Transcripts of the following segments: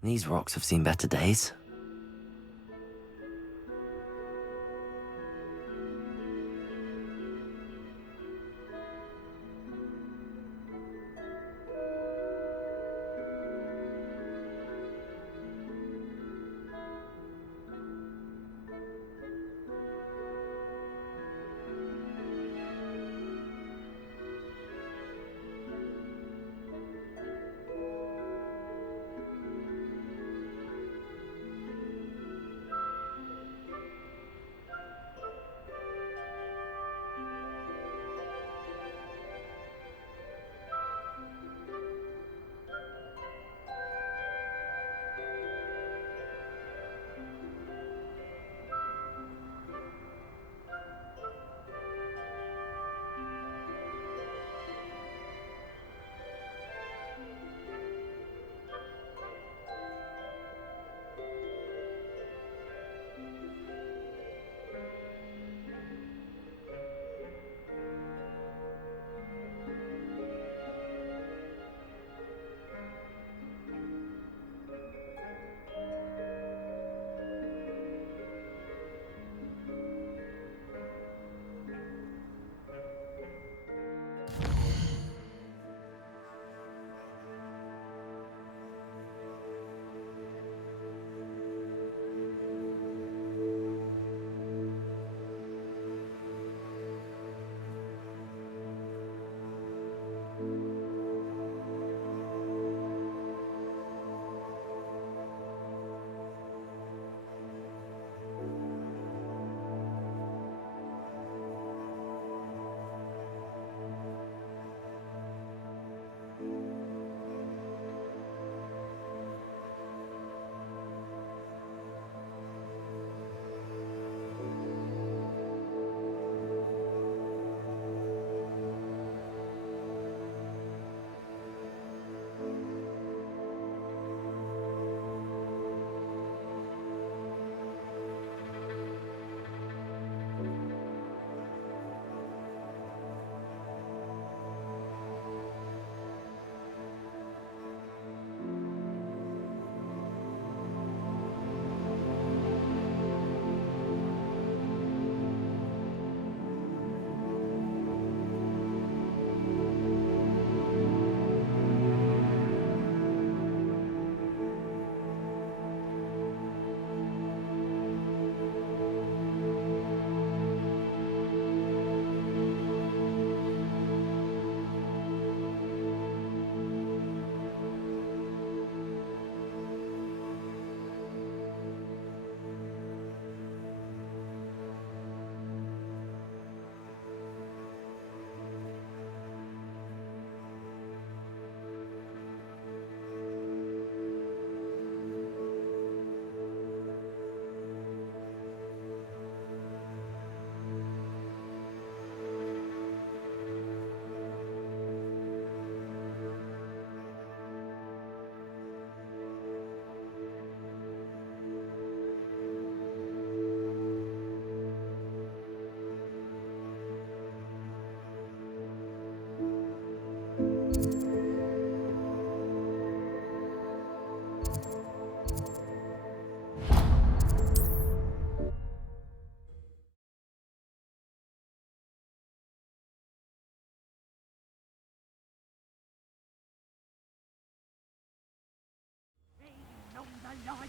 These rocks have seen better days.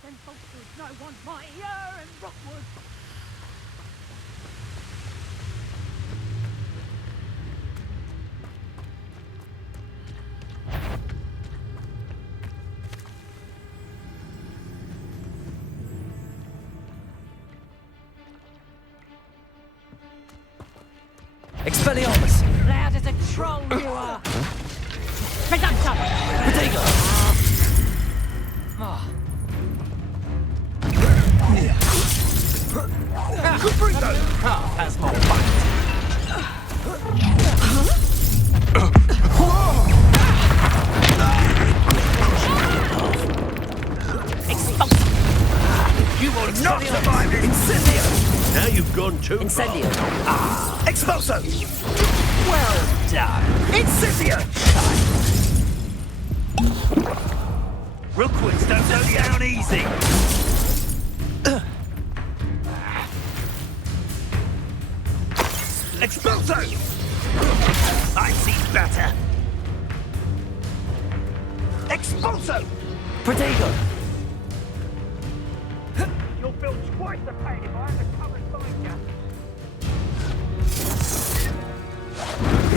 And bolsters, no one mightier and Rockwood. Expelliarmus! Loud as a troll you are! Reductor! Potato! Has more bite. Expulsive! You will not survive it! Incendio! Now you've gone too Incendio! Expulso! Well done! Incendio! Real quick, don't know the see. Expulso! I see better. Expulso! Protego! You'll feel twice the pain if I have to come and find you.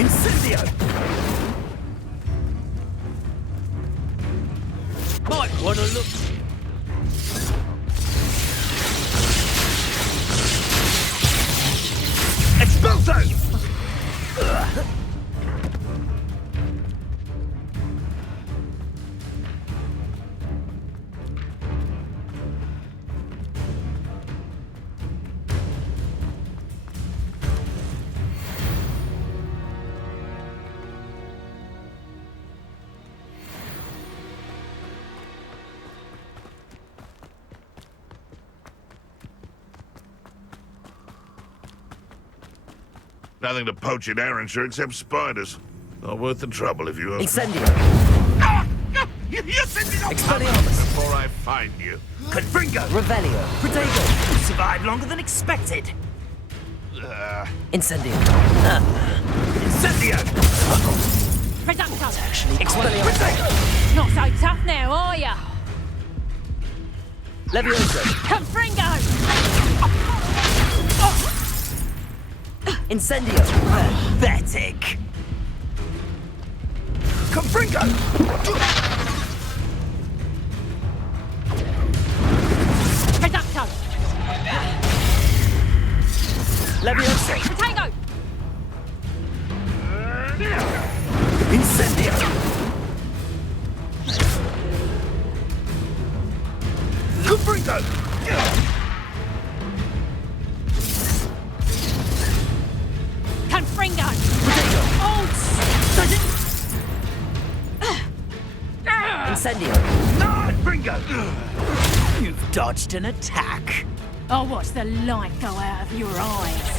Incendio! Might wanna look. Expulso! Nothing to poach in Arrowshire except spiders. Not worth the trouble if you... Incendio! You're sending off Expelliarmus! before I find you. Confringo! Revelio! Protego! You survived longer than expected. Incendio! Incendio! Reducto! Actually, Expelliarmus! Protego! Not so tough now, are ya? Levioso! Confringo! Incendio! Pathetic! Confringo! Reducto! Levioso! Protego! Incendio! Confringo! Confringo! Protego! Oh, Incendio! Confringo! You've dodged an attack. I'll watch the light go out of your eyes.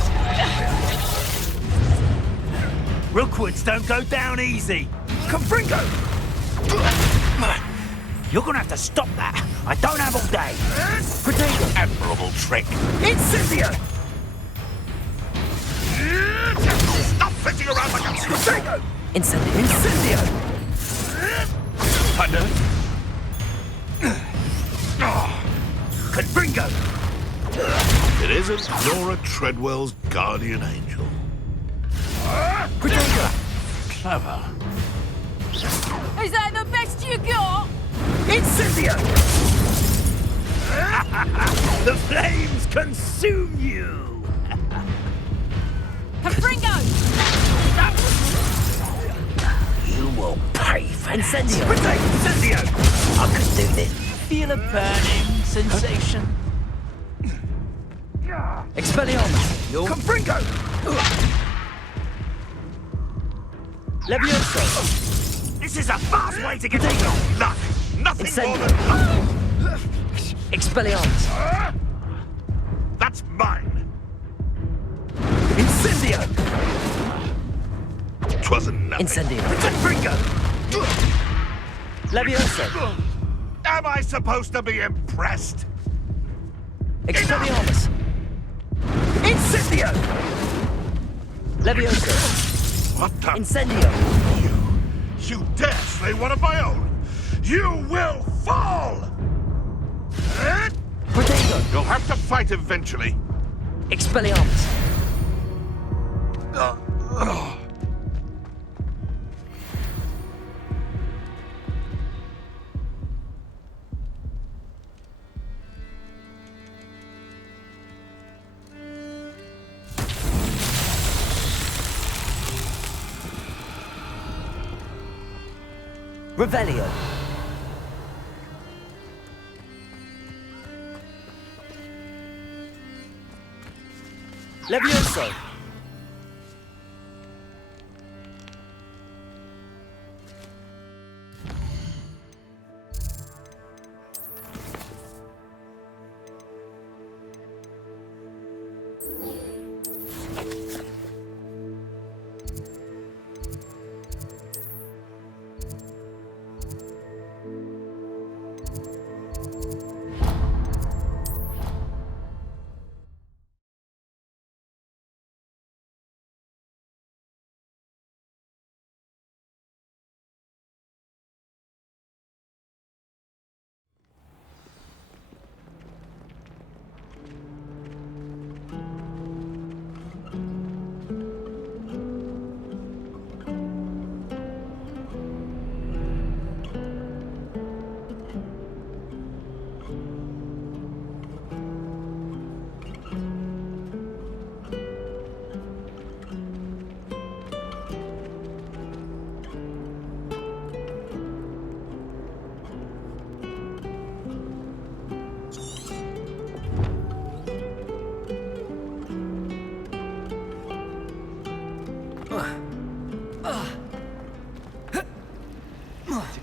Rookwoods don't go down easy. Confringo! You're gonna have to stop that. I don't have all day. Protego! Admirable trick. Incendio! Stop fitting around like a... Protego! Incendio! Incendio! Thunder. Confringo! It isn't Nora Treadwell's guardian angel. Protego! Clever. Is that the best you got? Incendio! The flames consume you! Confringo! You will pay for that. Incendio! Protect Incendio! I could do this. Feel a burning sensation. Expelliarmus! Confringo! Levioso! This is a fast way to get it. Luck. Nothing Incendio. more than luck. Expelliarmus! That's mine. Incendio! Twasn't nothing. Incendio! Confringo! Levioso! Am I supposed to be impressed? Expelliarmus! Incendio! Levioso! What the... Incendio! You dare slay one of my own! You will fall! Protego! You'll have to fight eventually. Expelliarmus! Revelio! Levioso!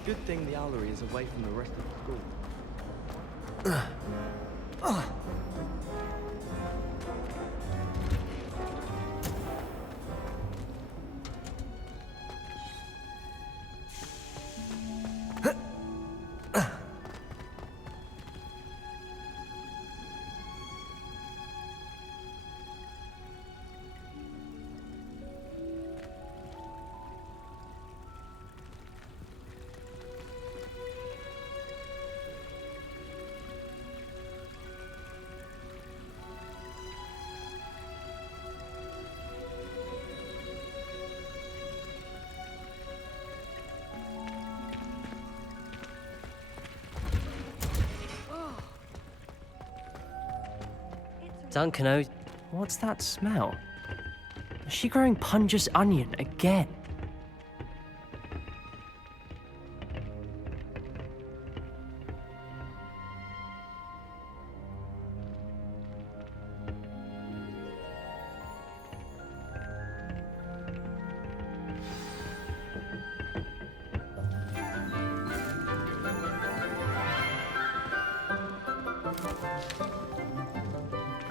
Good thing the owlery is away from the rest of the school. Duncan, what's that smell? Is she growing Punja's onion again?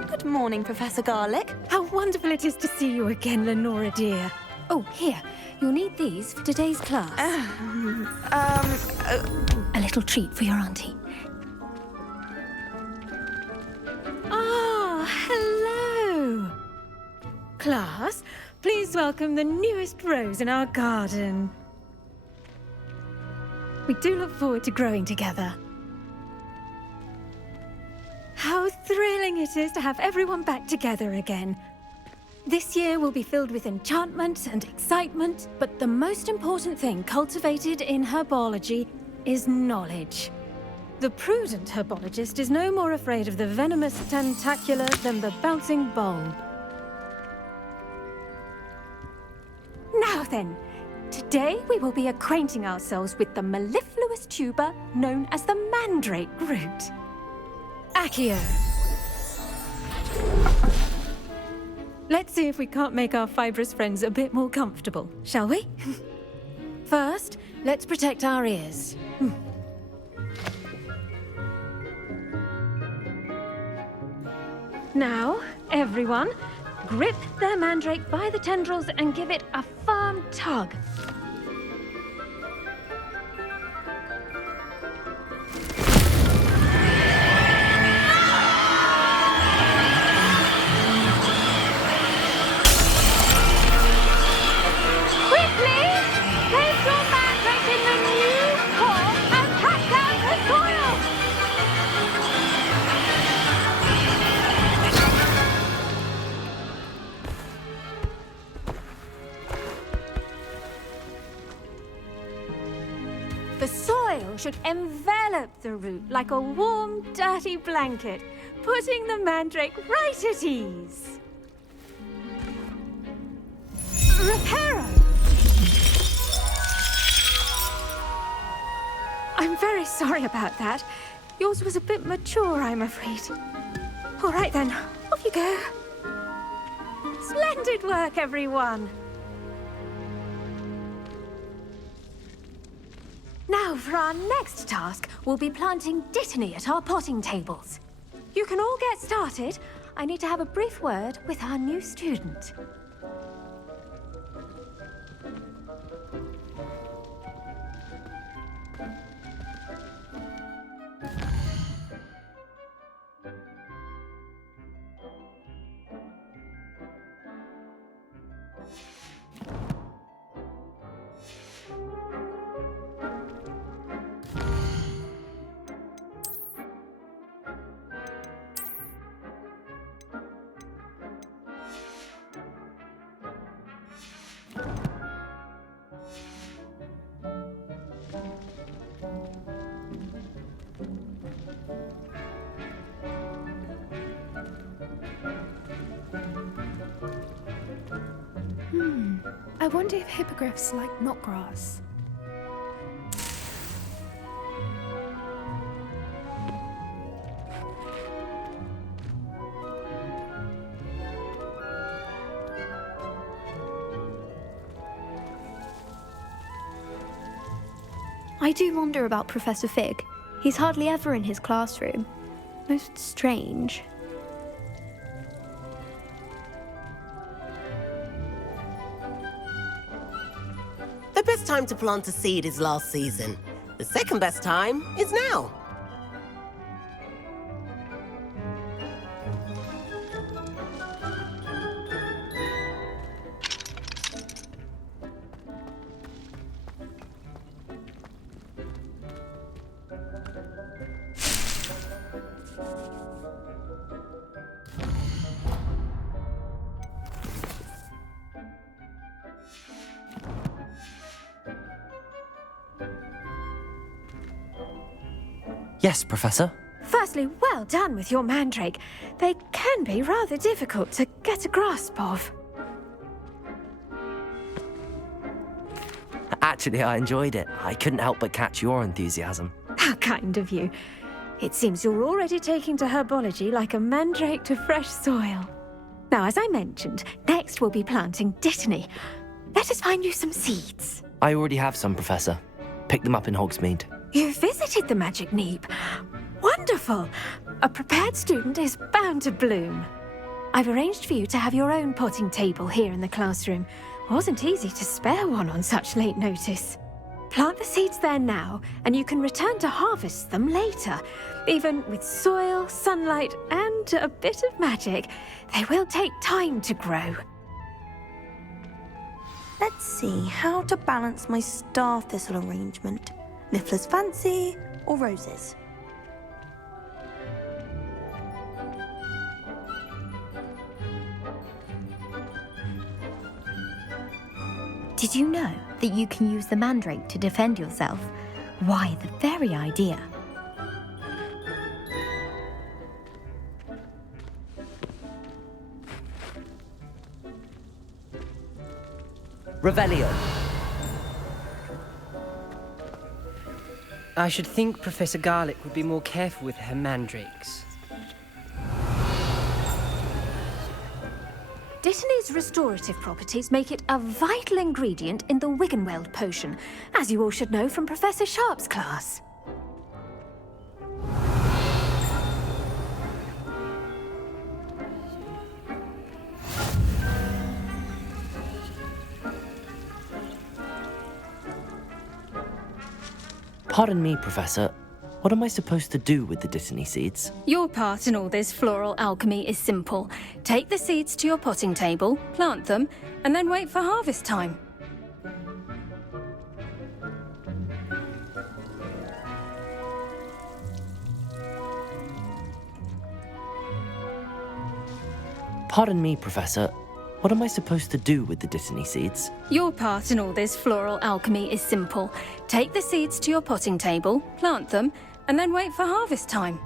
Good morning, Professor Garlick. How wonderful it is to see you again, Lenora dear. Oh, here. You'll need these for today's class. A little treat for your auntie. Ah, hello. Class, please welcome the newest rose in our garden. We do look forward to growing together. How thrilling it is to have everyone back together again. This year will be filled with enchantment and excitement, but the most important thing cultivated in herbology is knowledge. The prudent herbologist is no more afraid of the venomous tentacula than the bouncing bulb. Now then, today we will be acquainting ourselves with the mellifluous tuber known as the mandrake root. Accio. Let's see if we can't make our fibrous friends a bit more comfortable, shall we? First, let's protect our ears. Now, everyone, grip their mandrake by the tendrils and give it a firm tug. The soil should envelop the root like a warm, dirty blanket, putting the mandrake right at ease. Reparo! I'm very sorry about that. Yours was a bit mature, I'm afraid. All right then, off you go. Splendid work, everyone. Now, for our next task, we'll be planting dittany at our potting tables. You can all get started. I need to have a brief word with our new student. I wonder if hippogriffs like knotgrass. I do wonder about Professor Fig. He's hardly ever in his classroom. Most strange. The best time to plant a seed is last season. The second best time is now. Yes, Professor. Firstly, well done with your mandrake. They can be rather difficult to get a grasp of. Actually, I enjoyed it. I couldn't help but catch your enthusiasm. How kind of you. It seems you're already taking to herbology like a mandrake to fresh soil. Now, as I mentioned, next we'll be planting dittany. Let us find you some seeds. I already have some, Professor. Picked them up in Hogsmeade. You visited the Magic Neep. Wonderful! A prepared student is bound to bloom. I've arranged for you to have your own potting table here in the classroom. Wasn't easy to spare one on such late notice. Plant the seeds there now, and you can return to harvest them later. Even with soil, sunlight, and a bit of magic, they will take time to grow. Let's see how to balance my star thistle arrangement. Niffler's fancy or roses? Did you know that you can use the mandrake to defend yourself? Why, the very idea. Revelio. I should think Professor Garlick would be more careful with her mandrakes. Dittany's restorative properties make it a vital ingredient in the Wiggenweld potion, as you all should know from Professor Sharp's class. Pardon me, Professor. What am I supposed to do with the dittany seeds? Your part in all this floral alchemy is simple. Take the seeds to your potting table, plant them, and then wait for harvest time. Pardon me, Professor. What am I supposed to do with the dittany seeds? Your part in all this floral alchemy is simple. Take the seeds to your potting table, plant them, and then wait for harvest time.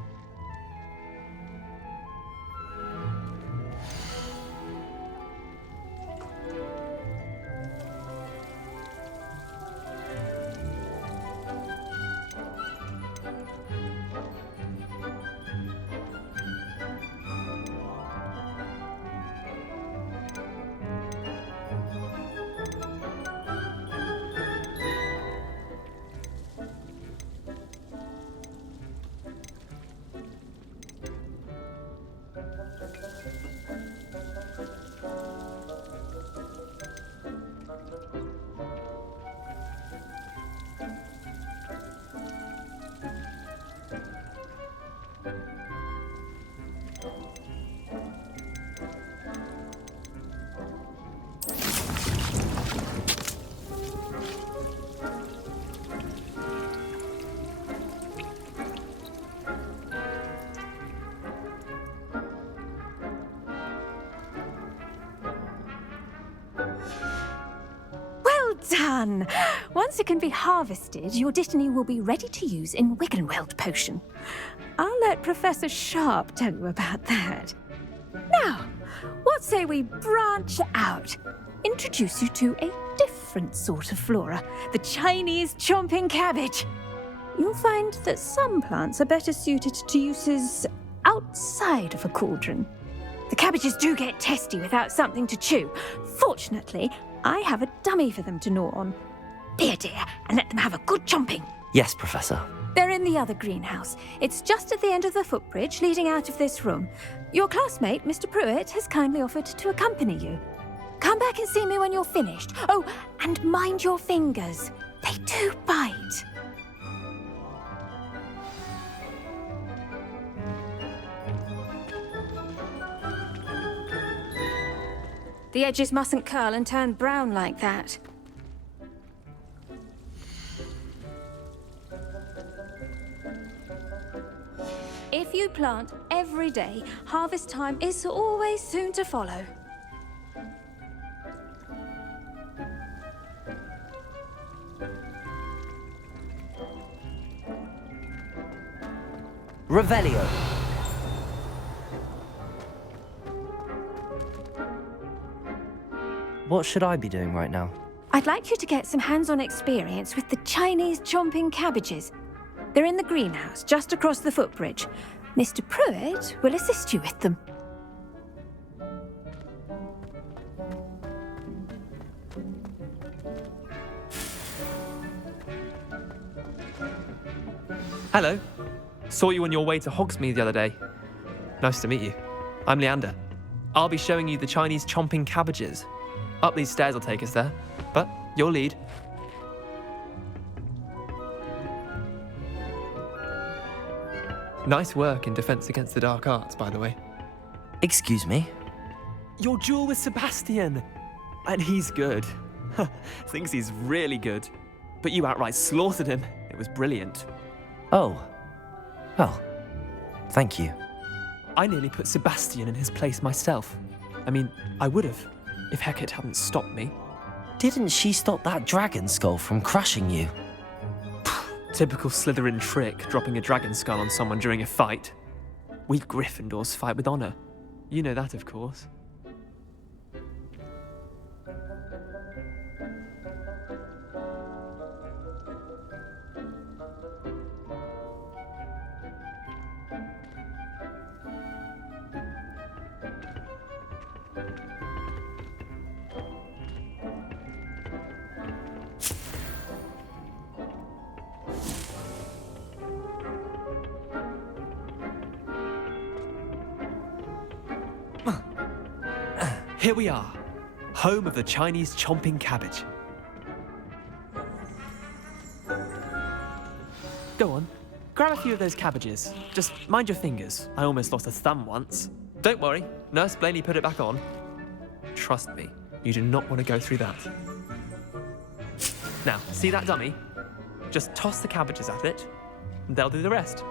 Done! Once it can be harvested, your dittany will be ready to use in Wiggenweld potion. I'll let Professor Sharp tell you about that. Now, what say we branch out? Introduce you to a different sort of flora, the Chinese chomping cabbage. You'll find that some plants are better suited to uses outside of a cauldron. The cabbages do get testy without something to chew. Fortunately, I have a dummy for them to gnaw on. Be a dear and let them have a good chomping. Yes, Professor. They're in the other greenhouse. It's just at the end of the footbridge leading out of this room. Your classmate, Mr. Pruitt, has kindly offered to accompany you. Come back and see me when you're finished. Oh, and mind your fingers. They do bite. The edges mustn't curl and turn brown like that. If you plant every day, harvest time is always soon to follow. Revelio. What should I be doing right now? I'd like you to get some hands-on experience with the Chinese chomping cabbages. They're in the greenhouse, just across the footbridge. Mr. Pruitt will assist you with them. Hello. Saw you on your way to Hogsmeade the other day. Nice to meet you. I'm Leander. I'll be showing you the Chinese chomping cabbages. Up these stairs will take us there, but you'll lead. Nice work in Defense Against the Dark Arts, by the way. Excuse me? Your duel with Sebastian! And he's good. Thinks he's really good. But you outright slaughtered him. It was brilliant. Oh. Well, thank you. I nearly put Sebastian in his place myself. I mean, I would have, if Hecate hadn't stopped me. Didn't she stop that dragon skull from crushing you? Typical Slytherin trick, dropping a dragon skull on someone during a fight. We Gryffindors fight with honor. You know that, of course. Here we are, home of the Chinese chomping cabbage. Go on, grab a few of those cabbages. Just mind your fingers. I almost lost a thumb once. Don't worry, Nurse Blaney put it back on. Trust me, you do not want to go through that. Now, see that dummy? Just toss the cabbages at it, and they'll do the rest.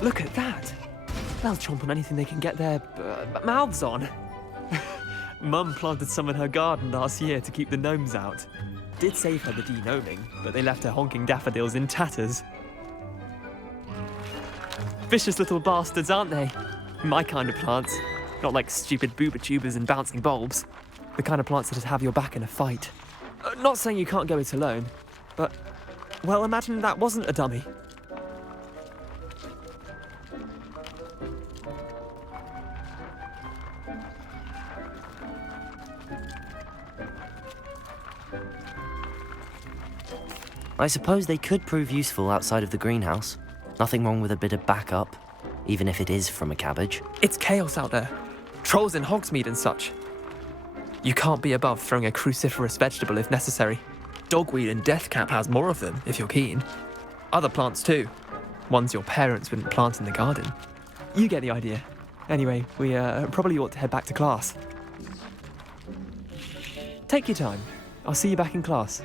Look at that. They'll chomp on anything they can get their mouths on. Mum planted some in her garden last year to keep the gnomes out. Did save her the de-gnoming, but they left her honking daffodils in tatters. Vicious little bastards, aren't they? My kind of plants. Not like stupid booba tubers and bouncing bulbs. The kind of plants that'd have your back in a fight. Not saying you can't go it alone, but, well, imagine that wasn't a dummy. I suppose they could prove useful outside of the greenhouse. Nothing wrong with a bit of backup, even if it is from a cabbage. It's chaos out there. Trolls in Hogsmeade and such. You can't be above throwing a cruciferous vegetable if necessary. Dogweed and deathcap has more of them, if you're keen. Other plants too. Ones your parents wouldn't plant in the garden. You get the idea. Anyway, we probably ought to head back to class. Take your time. I'll see you back in class.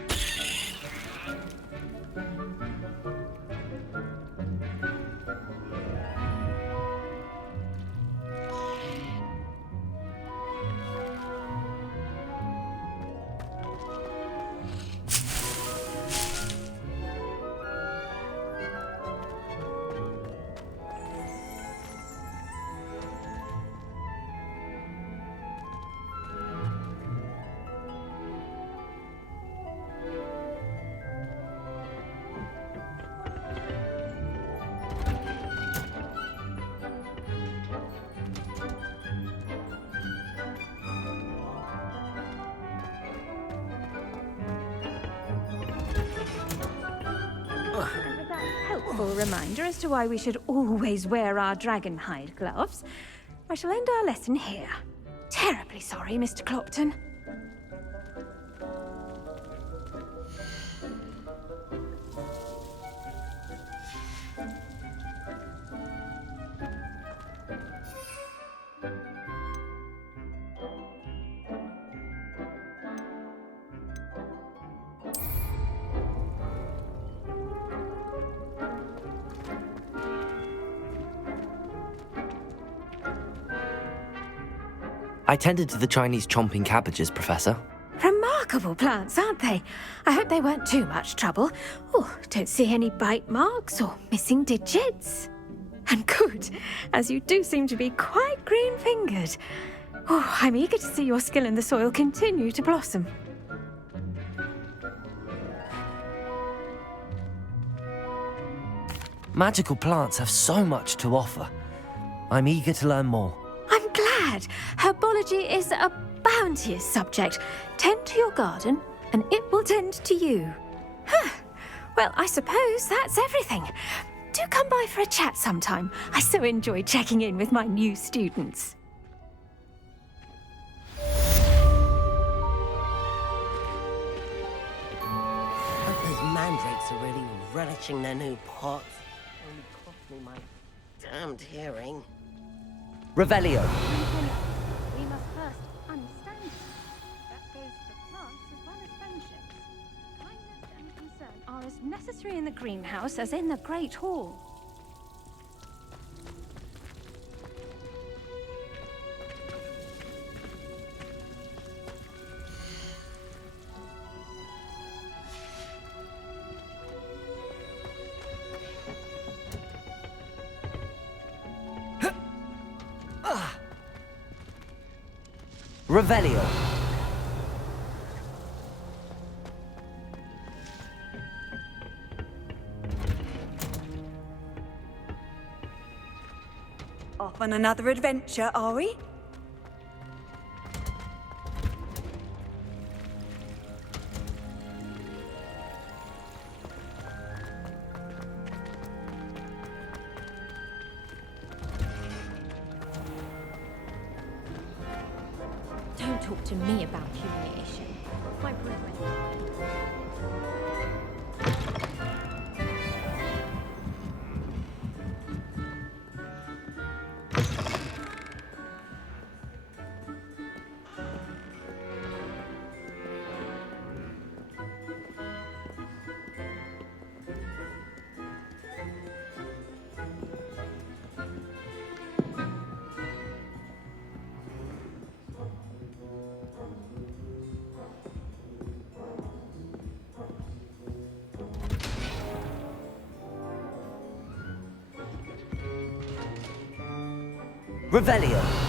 Helpful reminder as to why we should always wear our dragon hide gloves. I shall end our lesson here. Terribly sorry, Mr. Clopton. I tended to the Chinese chomping cabbages, Professor. Remarkable plants, aren't they? I hope they weren't too much trouble. Oh, don't see any bite marks or missing digits. And good, as you do seem to be quite green-fingered. Oh, I'm eager to see your skill in the soil continue to blossom. Magical plants have so much to offer. I'm eager to learn more. I'm glad. Herbology is a bounteous subject. Tend to your garden, and it will tend to you. Huh. Well, I suppose that's everything. Do come by for a chat sometime. I so enjoy checking in with my new students. Hope those mandrakes are really relishing their new pots. Only cost me my damned hearing. Revelio. We must first understand it. That goes for plants as well as friendships. Kindness and concern are as necessary in the greenhouse as in the Great Hall. Revelio. Off on another adventure, are we? Don't talk to me about humiliation. My brethren. Revelio.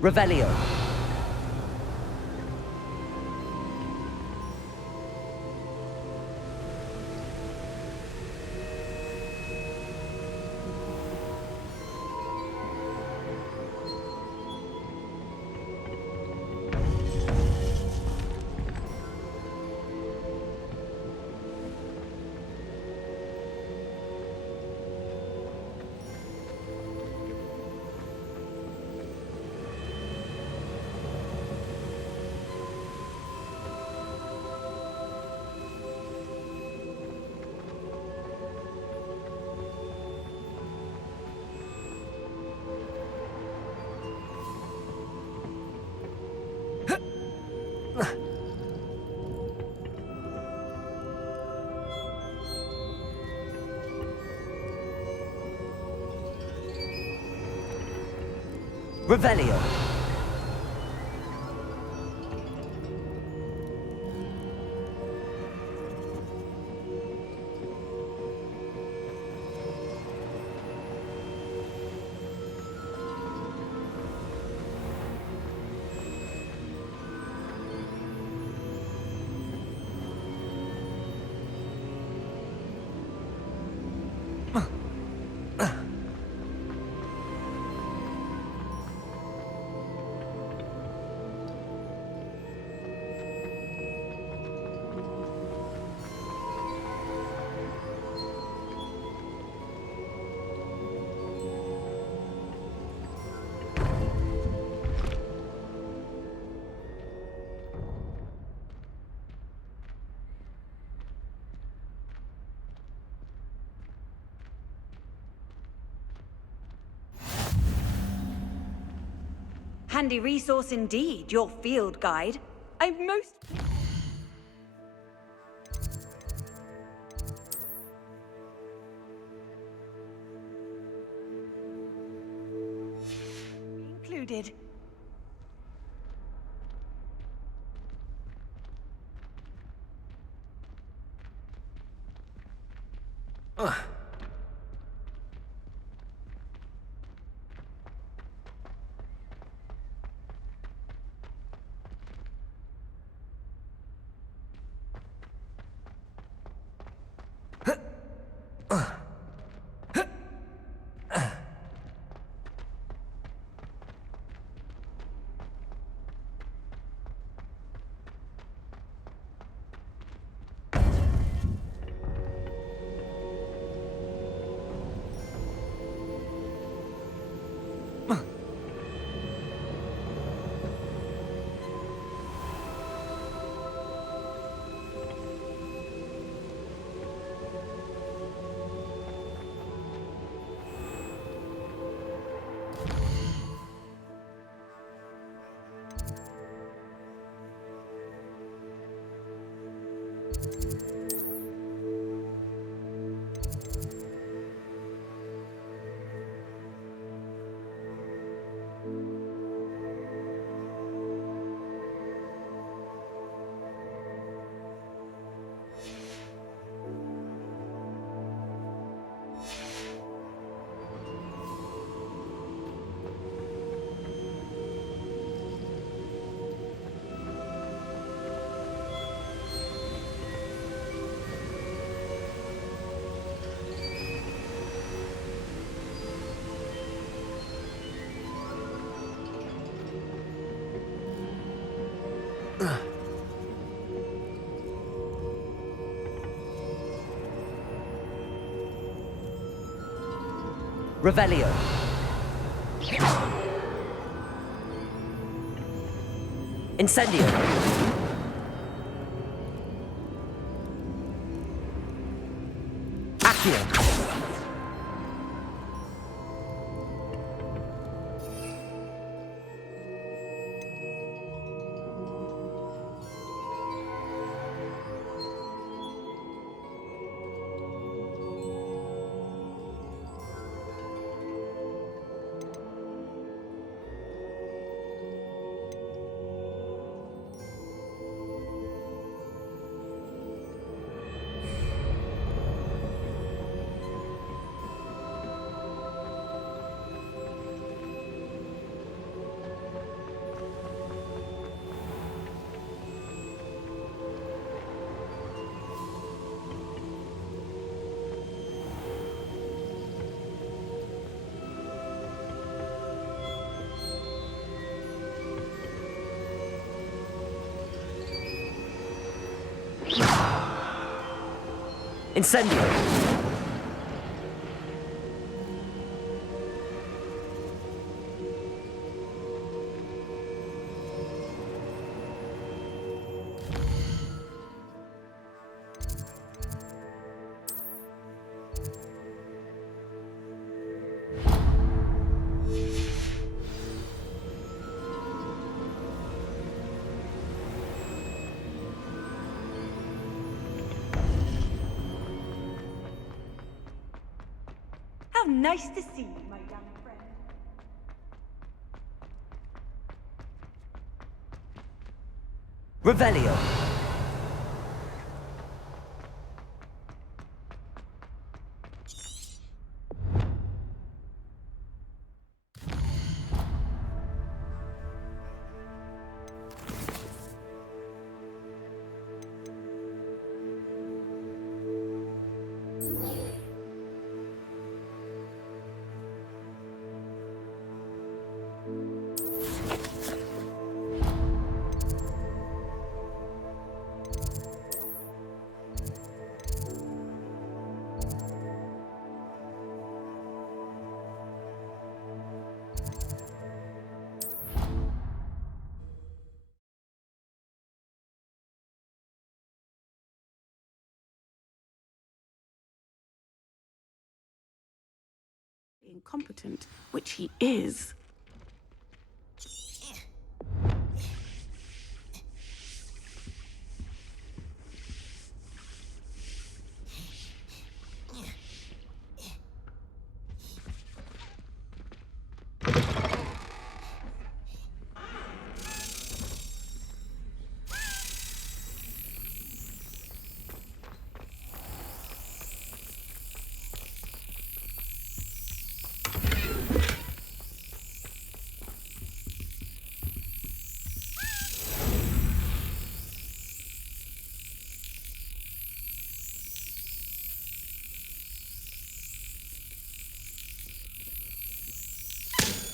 Revelio. Revelio. Handy resource indeed, your field guide. I'm most... included. Revelio. Incendio. Accio. Incendio. How nice to see you, my young friend. Revelio. Incompetent, which he is.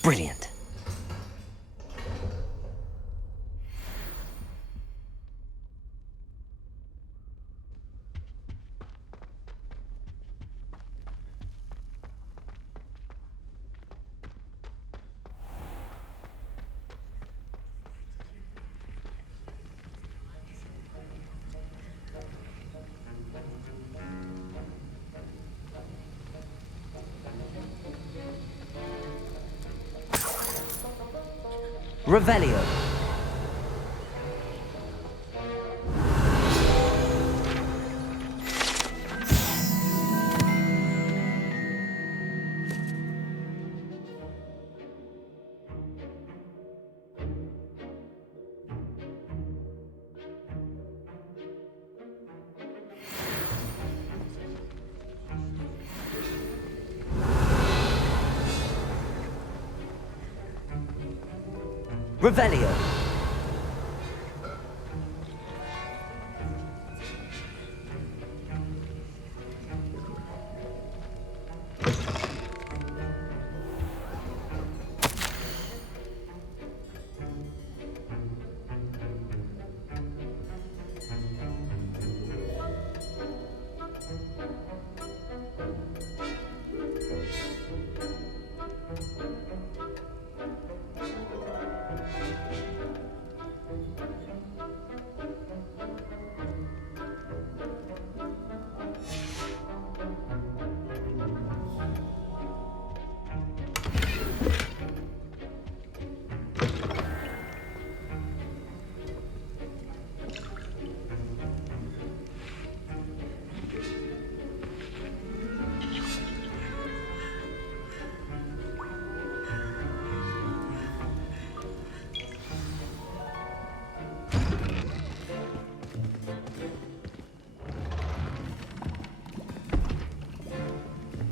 Brilliant. Revelio. Revelio.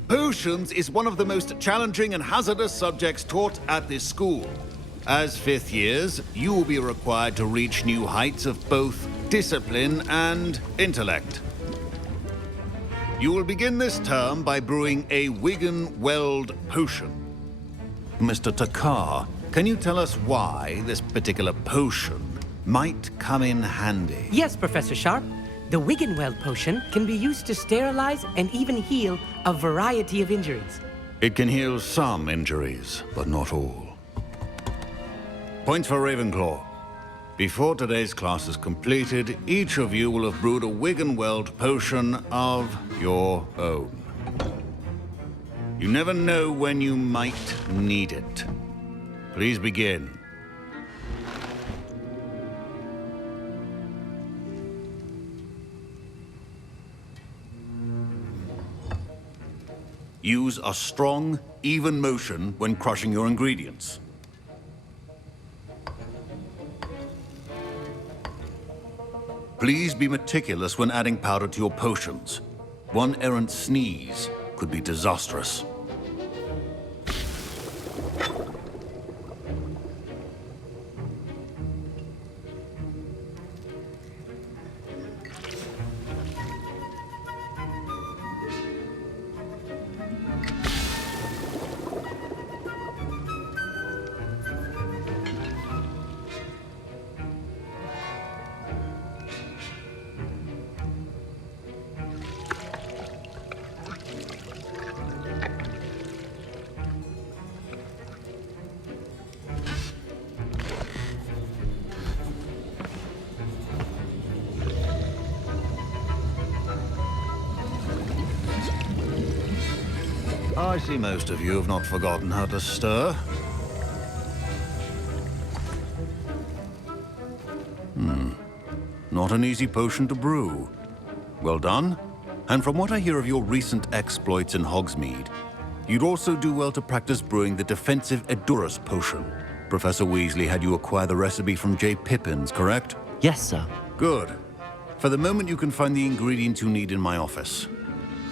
Potions is one of the most challenging and hazardous subjects taught at this school. As fifth years, you will be required to reach new heights of both discipline and intellect. You will begin this term by brewing a Wigan Weld potion. Mr. Takar, can you tell us why this particular potion might come in handy? Yes, Professor Sharp. The Wiggenweld potion can be used to sterilize and even heal a variety of injuries. It can heal some injuries, but not all. Points for Ravenclaw. Before today's class is completed, each of you will have brewed a Wiggenweld potion of your own. You never know when you might need it. Please begin. Use a strong, even motion when crushing your ingredients. Please be meticulous when adding powder to your potions. One errant sneeze could be disastrous. I see most of you have not forgotten how to stir. Not an easy potion to brew. Well done. And from what I hear of your recent exploits in Hogsmeade, you'd also do well to practice brewing the defensive Edurus potion. Professor Weasley had you acquire the recipe from J. Pippin's, correct? Yes, sir. Good. For the moment, you can find the ingredients you need in my office.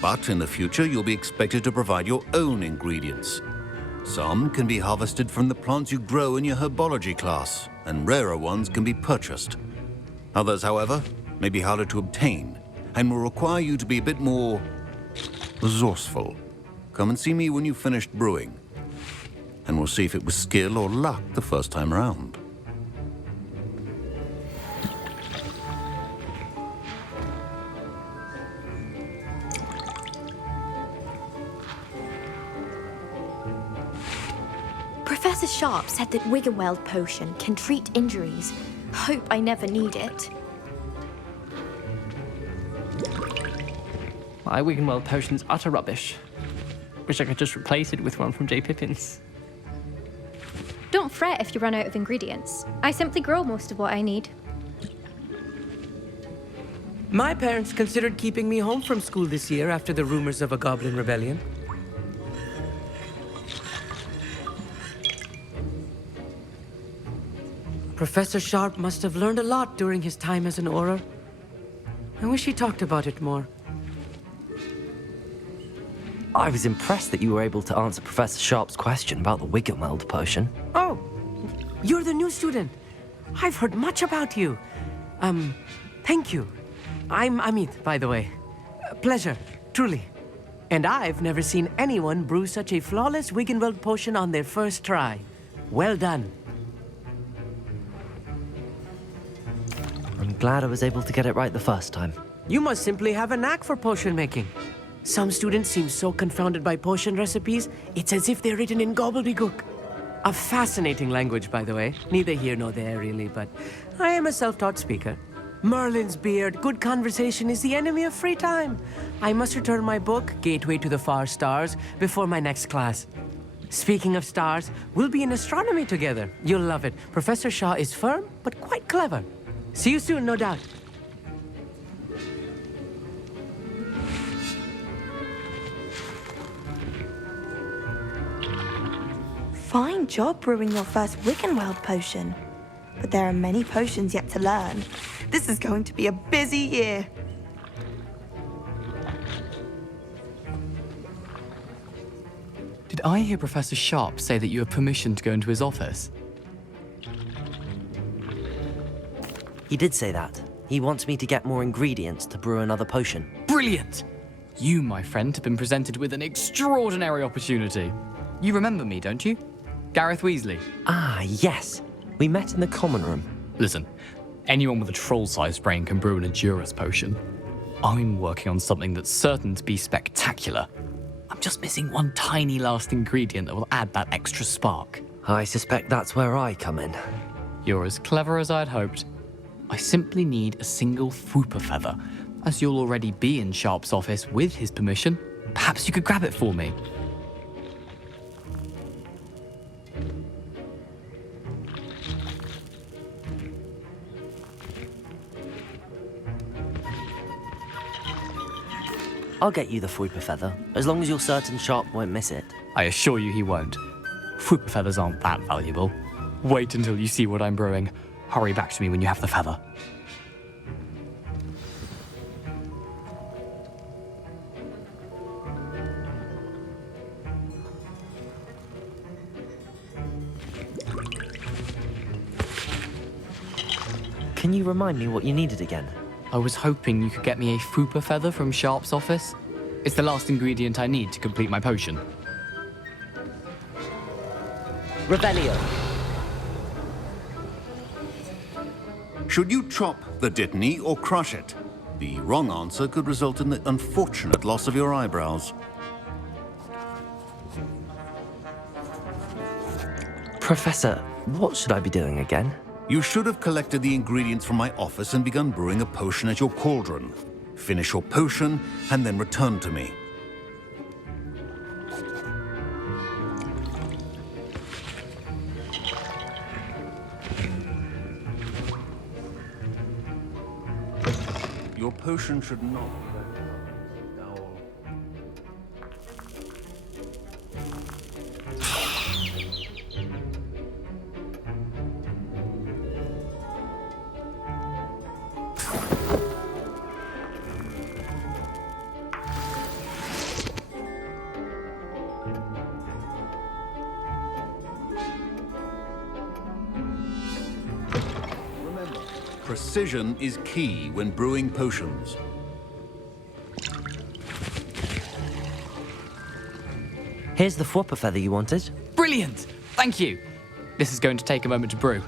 But in the future, you'll be expected to provide your own ingredients. Some can be harvested from the plants you grow in your Herbology class, and rarer ones can be purchased. Others, however, may be harder to obtain, and will require you to be a bit more resourceful. Come and see me when you've finished brewing, and we'll see if it was skill or luck the first time around. Professor Sharp said that Wiggenweld potion can treat injuries. Hope I never need it. My Wiggenweld potion's utter rubbish. Wish I could just replace it with one from J. Pippin's. Don't fret if you run out of ingredients. I simply grow most of what I need. My parents considered keeping me home from school this year after the rumors of a goblin rebellion. Professor Sharp must have learned a lot during his time as an Auror. I wish he talked about it more. I was impressed that you were able to answer Professor Sharp's question about the Wiggenweld potion. Oh, you're the new student. I've heard much about you. Thank you. I'm Amit, by the way. Pleasure, truly. And I've never seen anyone brew such a flawless Wiggenweld potion on their first try. Well done. I'm glad I was able to get it right the first time. You must simply have a knack for potion making. Some students seem so confounded by potion recipes, it's as if they're written in gobbledygook. A fascinating language, by the way. Neither here nor there, really, but I am a self-taught speaker. Merlin's beard, good conversation is the enemy of free time. I must return my book, Gateway to the Far Stars, before my next class. Speaking of stars, we'll be in astronomy together. You'll love it. Professor Shaw is firm, but quite clever. See you soon, no doubt. Fine job brewing your first Wiggenweld potion. But there are many potions yet to learn. This is going to be a busy year. Did I hear Professor Sharp say that you have permission to go into his office? He did say that. He wants me to get more ingredients to brew another potion. Brilliant! You, my friend, have been presented with an extraordinary opportunity. You remember me, don't you? Gareth Weasley. Ah, yes. We met in the common room. Listen, Anyone with a troll-sized brain can brew an Endurus potion. I'm working on something that's certain to be spectacular. I'm just missing one tiny last ingredient that will add that extra spark. I suspect that's where I come in. You're as clever as I'd hoped. I simply need a single Fwooper feather. As you'll already be in Sharp's office with his permission, perhaps you could grab it for me. I'll get you the Fwooper feather, as long as you're certain Sharp won't miss it. I assure you he won't. Fwooper feathers aren't that valuable. Wait until you see what I'm brewing. Hurry back to me when you have the feather. Can you remind me what you needed again? I was hoping you could get me a Fwooper feather from Sharp's office. It's the last ingredient I need to complete my potion. Rebellion. Should you chop the Dittany or crush it? The wrong answer could result in the unfortunate loss of your eyebrows. Professor, what should I be doing again? You should have collected the ingredients from my office and begun brewing a potion at your cauldron. Finish your potion and then return to me. Your potion should not be foul. Precision is key when brewing potions. Here's the Fwooper feather you wanted. Brilliant! Thank you! This is going to take a moment to brew.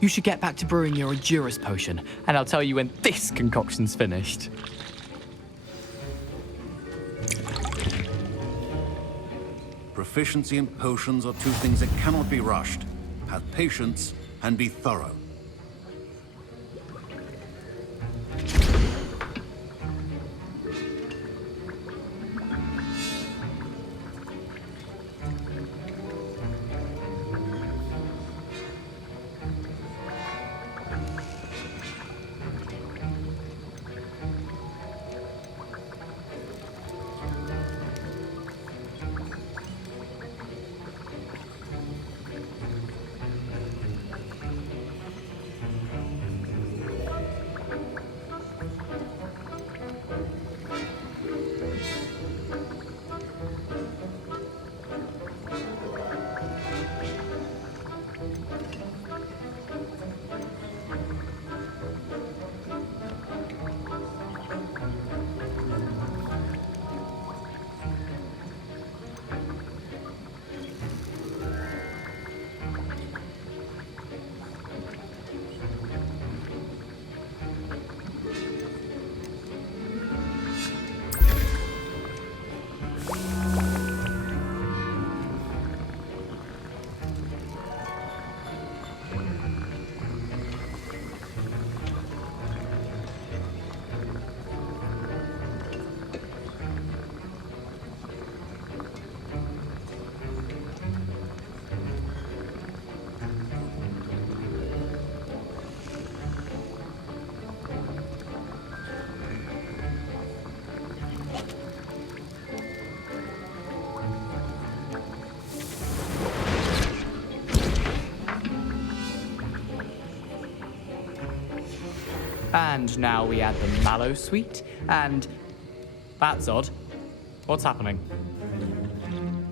You should get back to brewing your Endurus potion, and I'll tell you when this concoction's finished. Proficiency in potions are two things that cannot be rushed. Have patience and be thorough. And now we add the mallow sweet, and... That's odd. What's happening?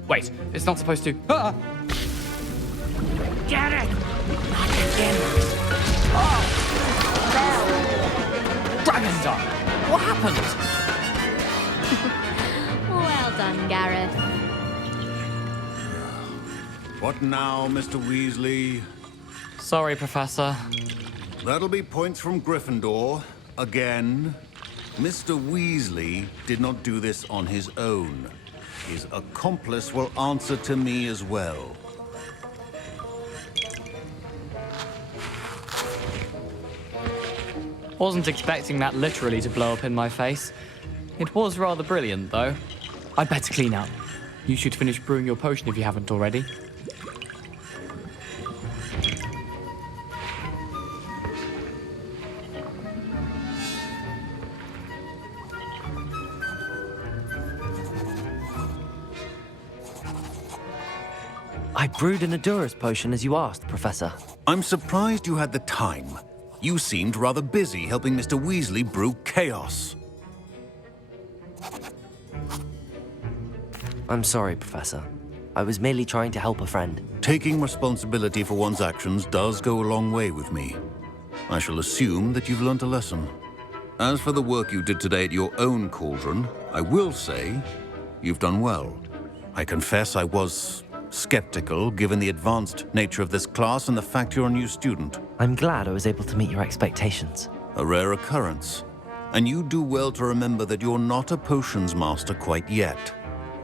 Wait, it's not supposed to... Ah! Get it! Oh! Dragon Dart! What happened? Well done, Gareth. What now, Mr. Weasley? Sorry, Professor. That'll be points from Gryffindor. Again. Mr. Weasley did not do this on his own. His accomplice will answer to me as well. Wasn't expecting that literally to blow up in my face. It was rather brilliant, though. I'd better clean up. You should finish brewing your potion if you haven't already. I brewed an Adurus potion as you asked, Professor. I'm surprised you had the time. You seemed rather busy helping Mr. Weasley brew chaos. I'm sorry, Professor. I was merely trying to help a friend. Taking responsibility for one's actions does go a long way with me. I shall assume that you've learnt a lesson. As for the work you did today at your own cauldron, I will say you've done well. I confess I was skeptical, given the advanced nature of this class and the fact you're a new student. I'm glad I was able to meet your expectations. A rare occurrence. And you do well to remember that you're not a potions master quite yet.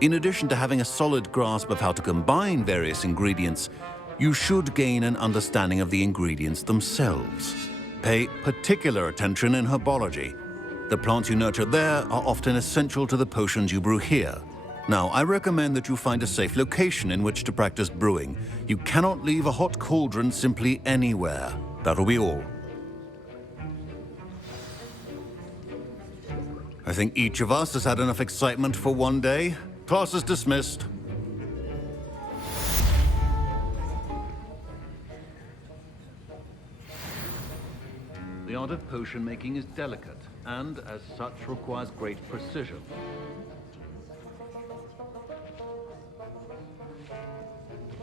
In addition to having a solid grasp of how to combine various ingredients, you should gain an understanding of the ingredients themselves. Pay particular attention in herbology. The plants you nurture there are often essential to the potions you brew here. Now, I recommend that you find a safe location in which to practice brewing. You cannot leave a hot cauldron simply anywhere. That'll be all. I think each of us has had enough excitement for one day. Class is dismissed. The art of potion making is delicate, and as such requires great precision.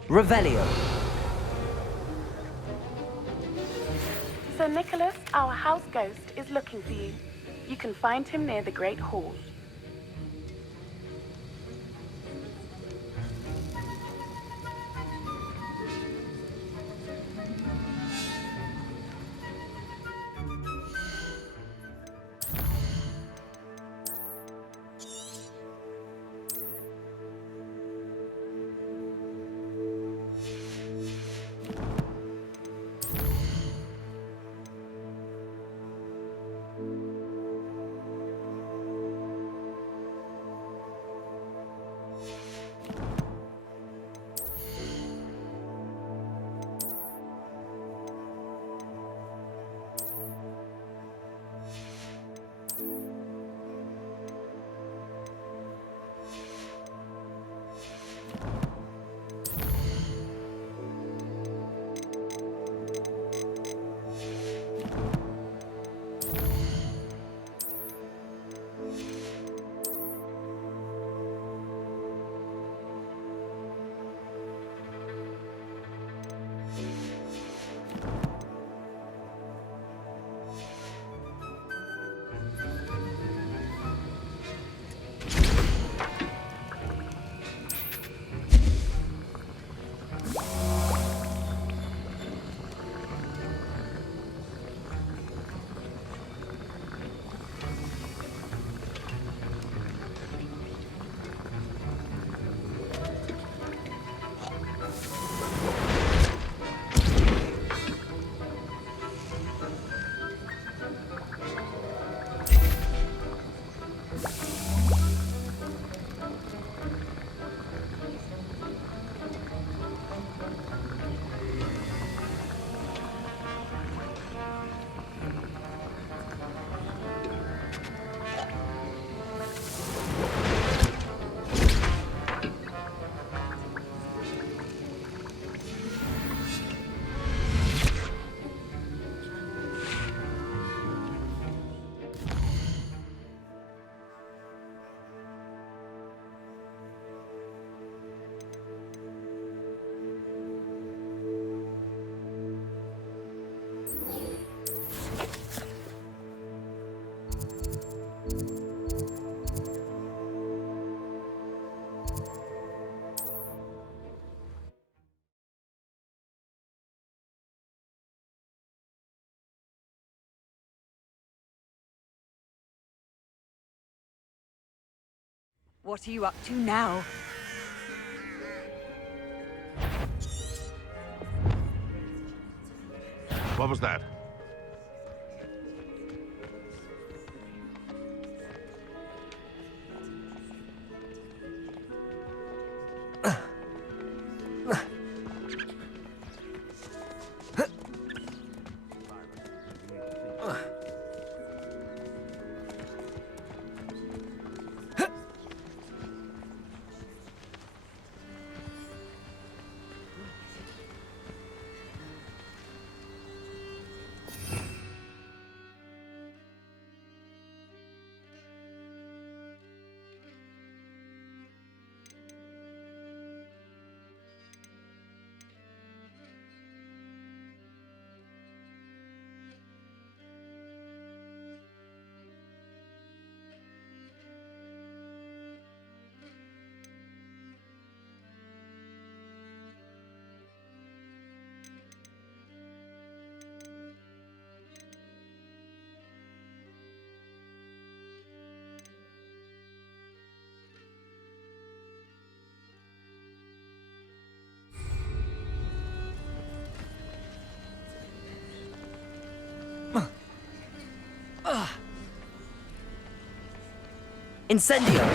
Revelio. Sir Nicholas, our house ghost, is looking for you. You can find him near the Great Hall. What are you up to now? What was that? Incendio!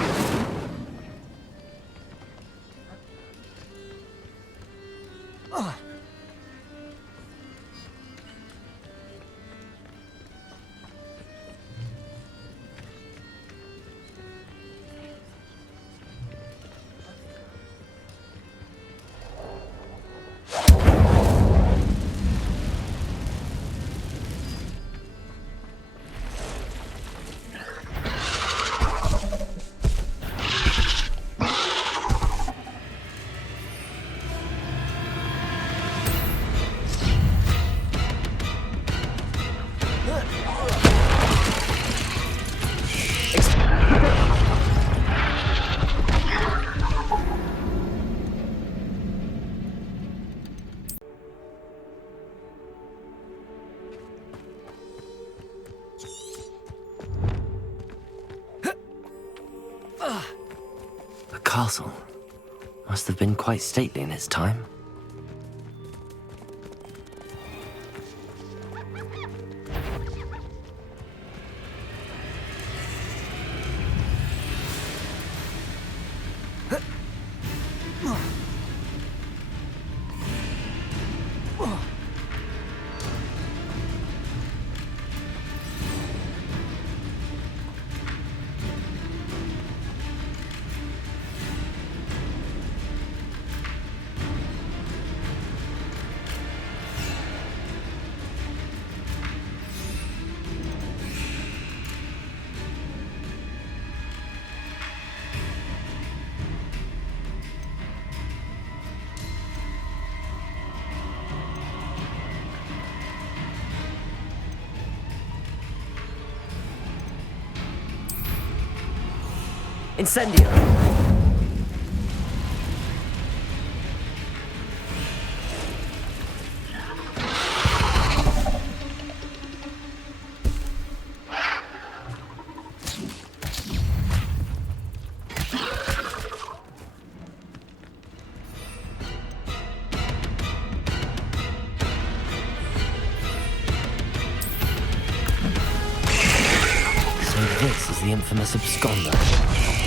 The castle must have been quite stately in its time. Incendio! So this is the infamous absconder.